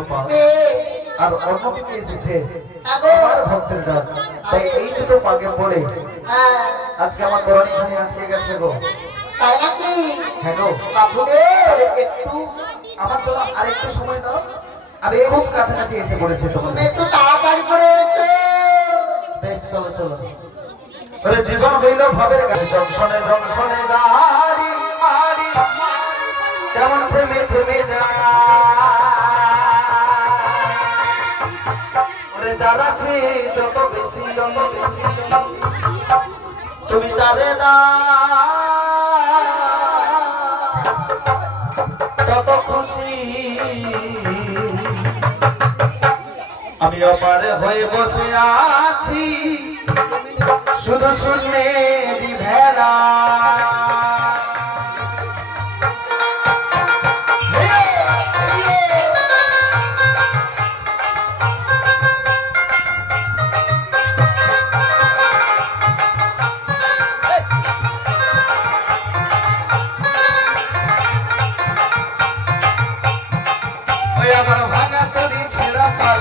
অপা আর অন্য দিকে এসেছে আমার ভক্তের ডাক, তাই এই দুটো পাকে পড়ে আজকে আমার কোরআন এখানে আটকে গেছে গো। তাই নাকি? হ্যাঁ গো বাপুরে একটু আমার জন্য আরেকটু সময় দাও, আমি খুব কাছাকাছি এসে পড়েছি তোমাদের। একটু তাড়াতাড়ি করে এসো। বেশ চলো চলো। ওরে জীবন হইল ভাবের গাড়ি, জংশনে জংশনে গাড়ি গাড়ি কেমন থেমে থেমে যায়। ওরে যার আছে যত বেশি তুমি তারে তত খুশি। আমি অপারে হয়ে বসে আছি শুধু শুনে দি ভেলা। আমার ভাঙা তরি ছেঁড়া পাল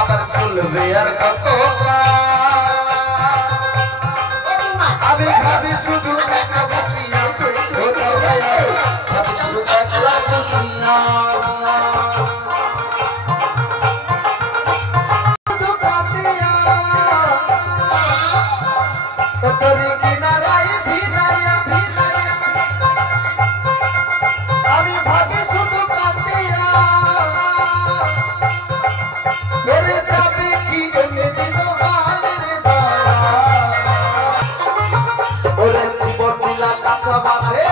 আবার চলবে আর কত, আমি ভাবি শুধু একা বসিয়া ভাবি শুধু একলা বসিয়া। আমি ভাবি শুধু কাঁদিয়া ওরে যাবে কি এমনি দিন হালের দয়া। ওরে জীবন দিলা কাঁচা বাসে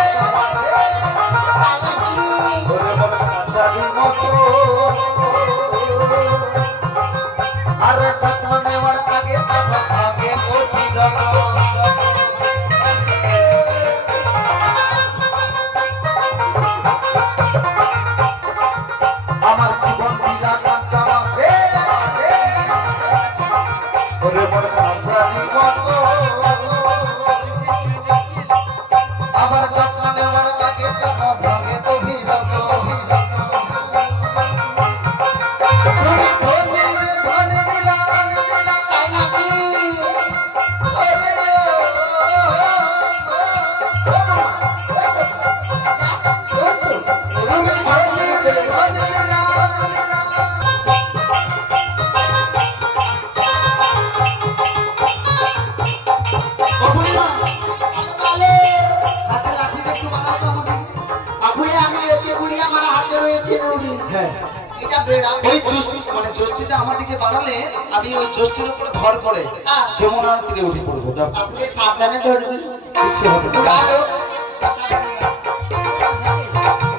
ওরে বল কাঁচারি মতো, আরে যত্ন নেওয়ার আগে আগে কোটি আমার জীবন দিলা কাঁচা বাসে ওরে বল কাঁচারি মতো, আমার যত্ন নেওয়ার আগে ভাগে অভিরত। আমার দিকে বানালে আমি ওই জ্যোষ্ঠীর উপরে ভর করে যমুনার তীরে উঠে পড়বো। সাবধানে ধরবি, কিছু হবে না।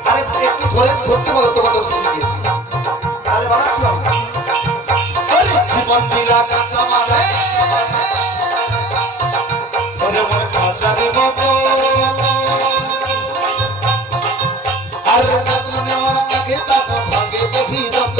আরে একটু ধরতে বলো তোমার দোষ থেকে, তাহলে বানাচ্ছি। জীবন দিলা কাঁচা মাঝে ওরে মনে কাঁচা দেব আর যত্ন নেওয়ার আগে টাকা ভাগে অভিরত।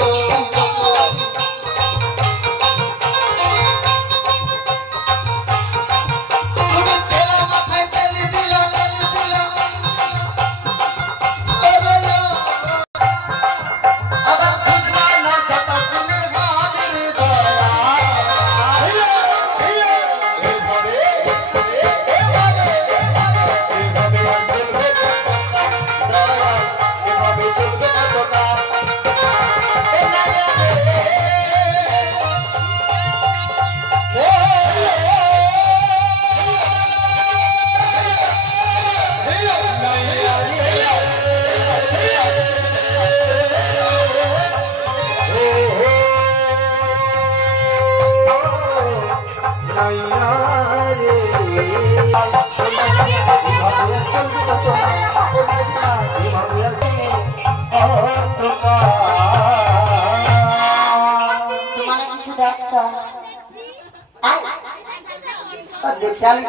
দেখতে আমি